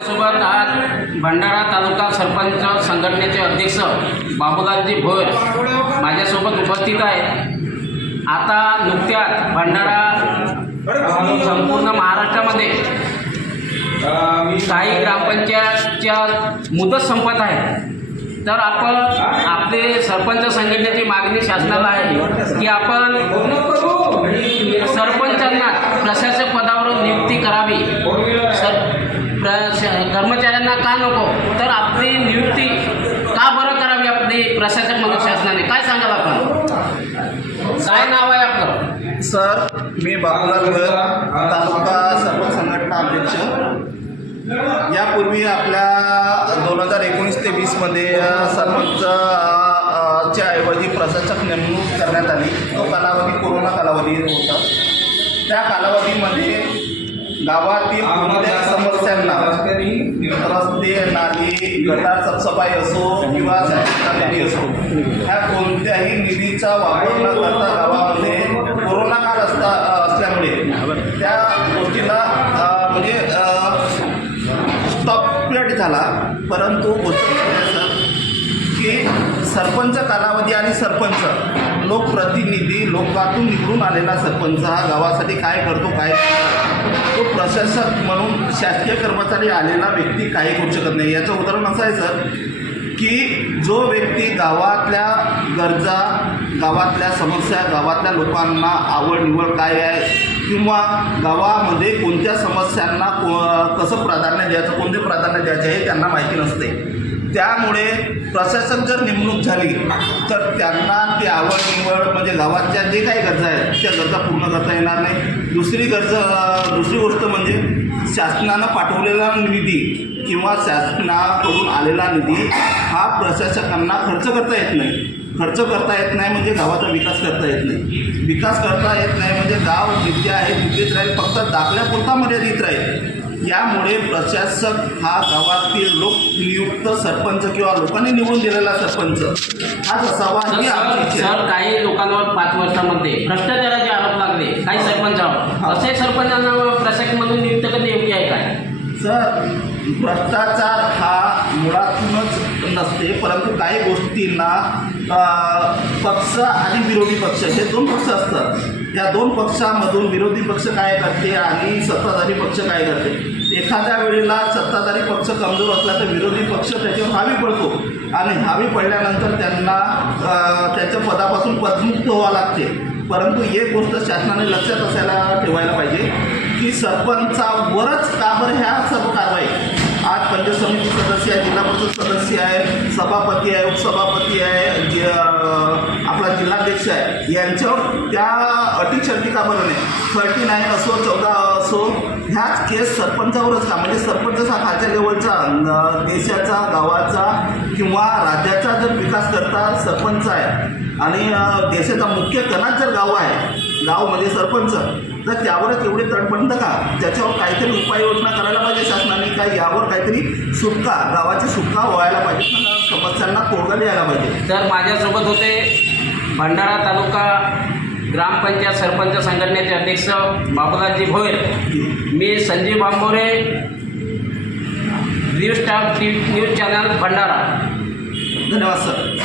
सोबत आज भंडारा तालुका सरपंच संघटनेचे अध्यक्ष बाबूलालजी भोयर माझ्यासोबत उपस्थित आहे आता नुकत्याच भंडारा संपूर्ण महाराष्ट्रामध्ये काही ग्रामपंचायतच्या मुदत संपत आहे तर आपण आपले सरपंच संघटनेची मागणी शासनाला आहे की आपण सरपंचांना प्रशासक पदावरून नियुक्ती करावी. सर कर्मचाऱ्यांना का नको? तर आपली नियुक्ती का बरं करावी आपली प्रशासक म्हणून शासनाने? काय सांगाल आपण? काय नाव आहे आपलं? सर मी बाबूलाल तालुका सर्व संघटना अध्यक्ष. यापूर्वी आपल्या दोन हजार एकोणीस ते वीसमध्ये सर्वोच्च च्या ऐवजी प्रशासक नेमणूक करण्यात आली. तो कालावधी कोरोना कालावधी होता. त्या कालावधीमध्ये गावातील कोणत्याही समस्यांना रस्ते नाली गटार साफसफाई असो किंवा निधी असो ह्या कोणत्याही निधीचा वापर न करता गावामध्ये कोरोना काळ असता असल्यामुळे त्या गोष्टीला म्हणजे स्टॉपलेट झाला. परंतु गोष्ट म्हणजे की सरपंच कालावधी आणि सरपंच लोकप्रतिनिधी लोकातून निवडून आलेला सरपंच हा गावासाठी काय करतो काय? तो प्रशासक म्हणून शासकीय कर्मचारी आलेला व्यक्ती काही करू शकत नाही. याचं उदाहरण असं आहे सर की जो व्यक्ती गावातल्या गरजा गावातल्या समस्या गावातल्या लोकांना आवड निवड काय आहे किंवा गावामध्ये कोणत्या समस्यांना को कसं प्राधान्य द्यायचं कोणते प्राधान्य द्यायचे हे त्यांना माहिती नसते. त्यामुळे प्रशासक जर नेमणूक झाली तर त्यांना ती आवड निवड म्हणजे गावाच्या जे काही गरजा आहेत त्या गरजा पूर्ण करता येणार नाही. दुसरी गरज दुसरी गोष्ट म्हणजे शासनानं पाठवलेला निधी किंवा शासनाकडून आलेला निधी हा प्रशासकांना खर्च करता येत नाही. खर्च करता येत नाही म्हणजे गावाचा विकास करता येत नाही. विकास करता येत नाही म्हणजे गाव जिथे आहे तिथेच राहील. फक्त दाखल्यापुरता मर्यादित राहील. यामुळे प्रशासक हा गावातील लोकनियुक्त सरपंच किंवा लोकांनी निवडून दिलेला सरपंच. हाच असावा ही आमची सर इच्छा आहे. सर काही लोकांवर पाच वर्षामध्ये भ्रष्टाचाराचे आरोप लागले. काही सरपंचावर असे सरपंचांना प्रशासक म्हणून नियुक्त करणे योग्य आहे काय? सर भ्रष्टाचार हा मुळातूनच नसते परंतु काही गोष्टींना पक्ष आणि विरोधी पक्ष हे दोन पक्ष असतात. या दोन पक्षामधून विरोधी पक्ष काय करते आणि सत्ताधारी पक्ष काय करते? एखाद्या वेळेला सत्ताधारी पक्ष कमजोर असला तर विरोधी पक्ष त्याच्यावर हावी पडतो. आणि हावी पडल्यानंतर त्यांना त्याच्या पदापासून पदमुक्त व्हावं लागते. परंतु एक गोष्ट शासनाने लक्षात असायला ठेवायला पाहिजे की सरपंचावरच का बरं ह्या सर्व कारवाई? आज पंचायत समिती सदस्य आहे जिल्हा परिषद सदस्य आहे सभापती आहे उपसभापती आहे जे आपला जिल्हाध्यक्ष आहे. यांच्यावर त्या अटी शर्ती का बनवणे? थर्टी नाईन असो चौदा असो ह्याच केस सरपंचावरच का? म्हणजे सरपंच हा खालच्या लेवलचा देशाचा गावाचा किंवा राज्याचा जर विकास करता सरपंच आहे आणि देशाचा मुख्य कणात जर गाव आहे गाव म्हणजे सरपंच. तर त्यावरच एवढे तडबंद का? त्याच्यावर काहीतरी उपाययोजना करायला पाहिजे शासनाने का यावर काहीतरी सुटका गावाची सुटका व्हायला पाहिजे? समस्यांना तोडगा द्यायला पाहिजे. तर माझ्यासोबत होते भंडारा तालुका ग्रामपंचायत सरपंच संघटनेचे अध्यक्ष बाबूलालजी भोयर मी Sanjeev Bambore news staff T news channel Bhandara. धन्यवाद सर.